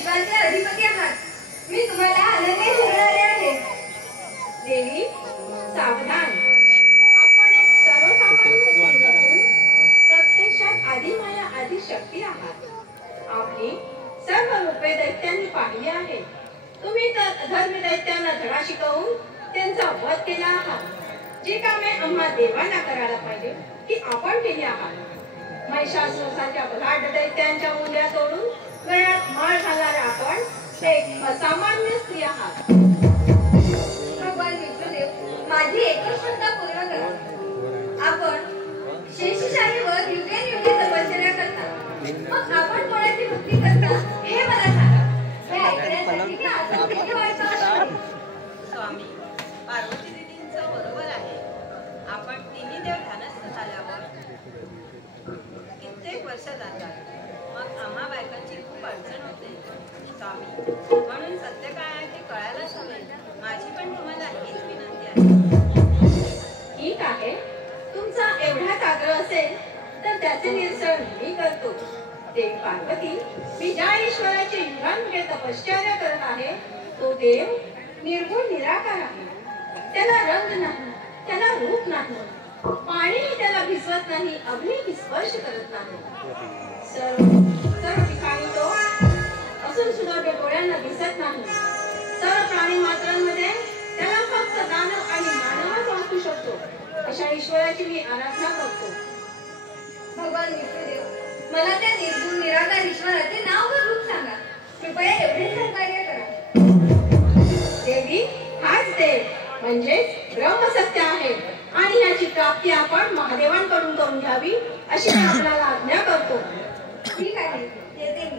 विश्वाचे अधिपती आहात. मी तुम्हाला अनन्य शरणारे आहे. देवी सावधान, आपण एक सर्वसामान्य स्त्री नसून प्रत्यक्षात आदिमाया आदिशक्ती आहात. आपली सर्व रूपे दैत्यांनी पाहिली आहेत. तुम्ही तर अधर्मी दैत्यांना धडा शिकवून त्यांचा वध केला आहात. जी कामे आम्हा देवांना करायला पाहिजे ती आपण केली आहात. महिषासुराच्या बलाढ्य दैत्यांच्या मुंड्या तोडून गळ्यात माळ घालणाऱ्या आपण एक असामान्य स्त्री आहात. भगवान विष्णुदेव, माझी एकच शंका पूर्ण करा. आपण शेषशाहीवर युगेनयुगे तपश्चर्या करता, मग आपण कोणाची भक्ती करता हे मला सांगा. हे ऐकण्यासाठी मी आतंकित व्हायचं आहे. स्वामी, पार्वती दीदींचं बरोबर आहे. आपण तिन्ही देव ध्यानस्थ झाल्यावर कित्येक वर्ष जातात. मग आम्हा बायकांची खूप अडचण होते. स्वामी, म्हणून सत्य काय आहे ते कळायलाच हवे. माझी पण तुम्हाला हीच विनंती आहे. ठीक आहे, तुमचा एवढाच आग्रह असेल तर त्याचे निरसन मी करतो. देवी पार्वती, मी ज्या ईश्वराची युगांमध्ये तपश्चर्या करत आहे तो देव निर्गुण निराकार आहे. त्याला रंग नाही, त्याला रूप नाही, पाणीही त्याला भिजवत नाही, अग्नीही स्पर्श करत नाही. सर्व ठिकाणी तो असून सुद्धा ते डोळ्यांना दिसत नाही. सर्व प्राणी मात्रांमध्ये त्याला फक्त दानव आणि मानवच वाचू शकतो. अशा ईश्वराची मी आराधना करतो. भगवान विष्णुदेव, मला त्या निर्गुण निराकार ईश्वराचे नाव व रूप सांगा. कृपया एवढे सहकार्य करा. देवी, हाच देव म्हणजेच ब्रह्मसत्य आहे आणि याची प्राप्ती आपण महादेवांकडून करून घ्यावी अशी मी आपल्याला आज्ञा करतो. ठीक आहे, येते मी.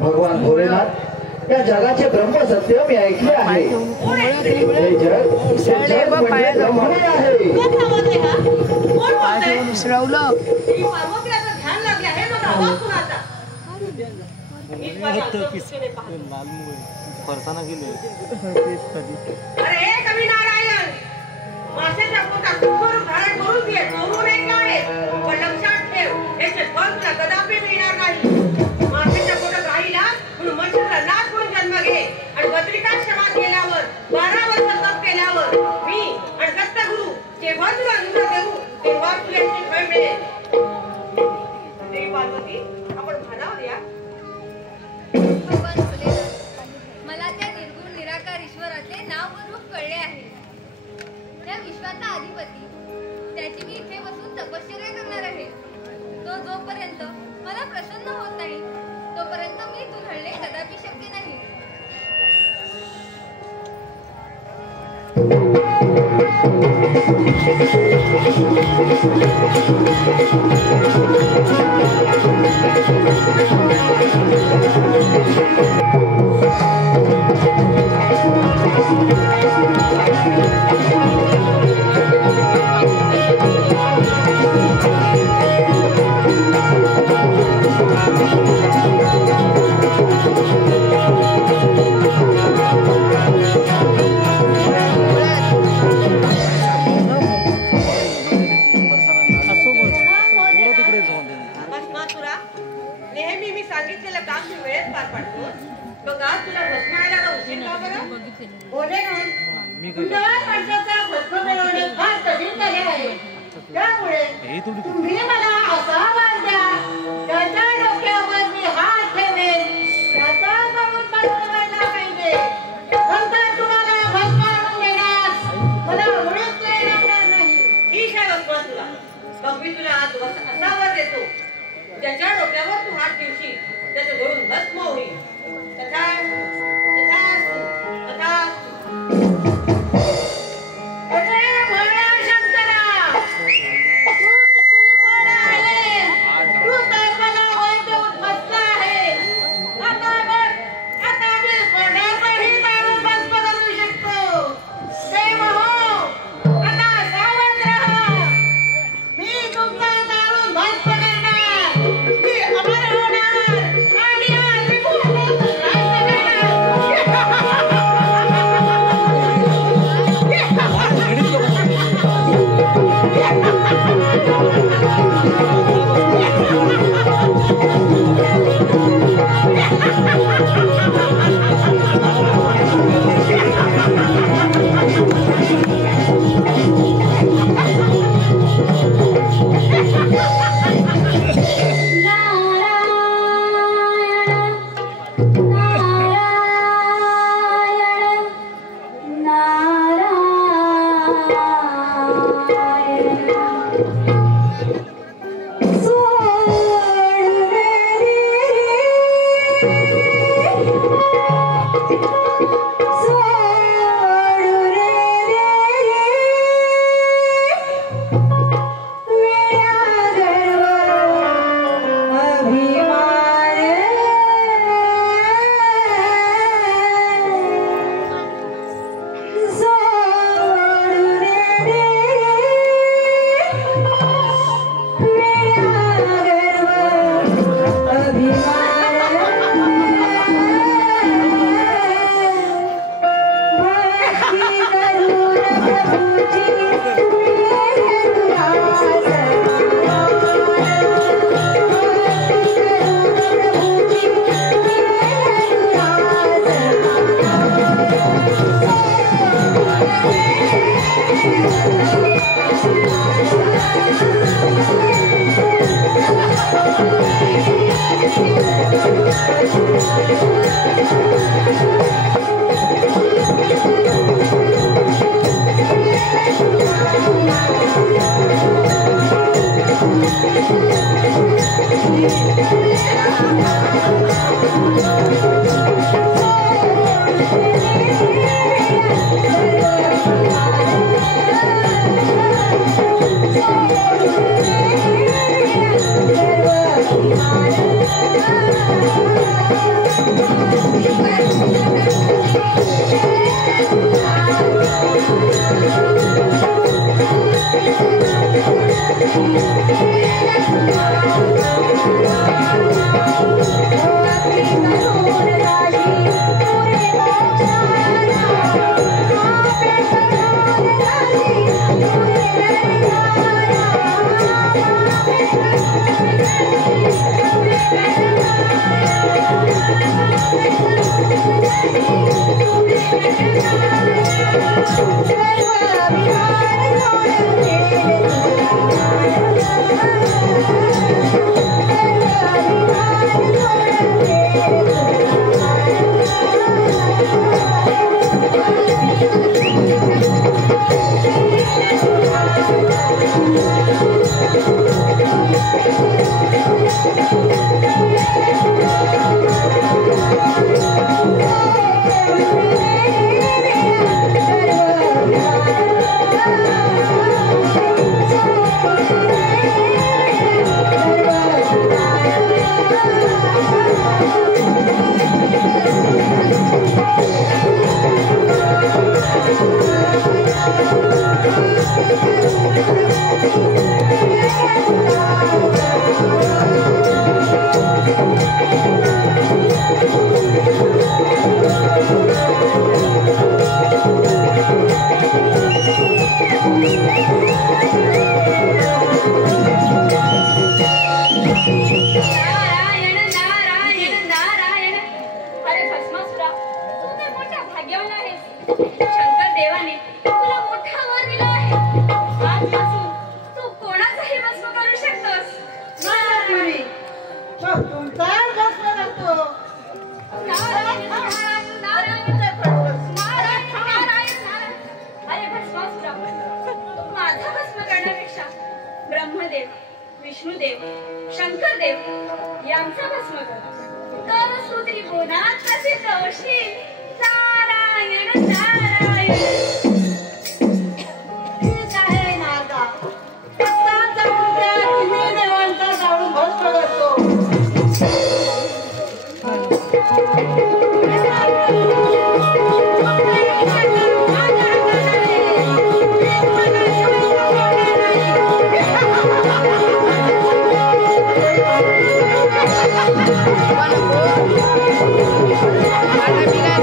भगवान भोलेनाथ या जगाचे ब्रह्मसत्य मी ऐकले आहे. हे जग म्हणजे ब्रह्ममय आहे. कोण बोलतोय? हवा कुणाचा? हीच माझी अंतर्दृष्टीने पाहतो. अरे कवी नारायण, माशाच्या पोटात कुकर धारण करून घे, चोरू नये काय? पण लक्षात ठेव, याचे फळ तुला कदापि मिळणार नाही. माशाच्या पोटात राहिला म्हणून मनुष्याचा नाश करून जन्म घे आणि बद्रिकाश्रमात गेल्यावर 12 वर्ष तप केल्यावर मी आणि दत्तगुरु जेव्हा तुला अनुग्रह देऊ तेव्हा तुला याची फळ मिळेल. देवी पार्वती, आपण म्हणावं या भगवान भोलेनाथ, मला त्या निर्गुण निराकार ईश्वराचे नाव व रूप कळले आहे. त्या विश्वाचा अधिपती, त्याची मी इथे बसून तपश्चर्या करणार आहे. तो जोपर्यंत मला प्रसन्न होत नाही तोपर्यंत मी इथून हलणे कदापि शक्य नाही. नेहमी मी सांगितलेलं काम तू वेळेत पार पाडतो. मग आज तुला भस्मायला उशीर का बरं? बोले ना, तुझ्या माणसाचा भस्म मिळवणे फार कठीण झाले आहे. त्यामुळे तुम्ही मला असा आवाज द्या, त्याच्या डोक्यावर मी हात ठेवेन, त्याचा जाऊन बसवायला पाहिजे. नंतर तुम्हाला भस्म आणून देण्यास मला मुळीच वेळ लागणार नाही. ठीक आहे भस्मा तुला, मग मी तुला आज असा वर देतो, त्याच्या डोक्यावर तू हात ठेवशील, त्याचं जळून भस्म होईल. तथास्तु, तथास्तु, तथास्तु. अरे भोळ्या शंकरा, तू किती मोठा आहे, तू तर मला वर देऊन बसला आहे. आता मी सोन्याचंही जाळून भस्म करू शकतो. देव हो, आता सावध राहा. मी तुमचा जाळून भस्म करणार, मी अमर होणार आणि आज राज्य Thank you. नारायण नारायण नारायण. अरे भस्मासुरा, तू तर मोठा भाग्यवान आहेस. शंकर देवाने तुला मोठा वर दिला आहे. आजपासून तू कोणाचाही भस्म करू शकतोस. नारायण तुमचाच भस्म करतो. नारायण नारायण नारायण नारायण नारायण नारायण. अरे भस्मासुरा, तू माझा भस्म करण्यापेक्षा ब्रह्मदेव, विष्णुदेव, शंकरदेव यांचा भस्म कर. तरच तू त्रिभुवनात प्रसिद्ध होशील. नारायण नारायण. ठीक आहे नारदा. आत्ता जाऊन त्या तिन्ही देवांचा जाऊन भस्म करतो. Ada bila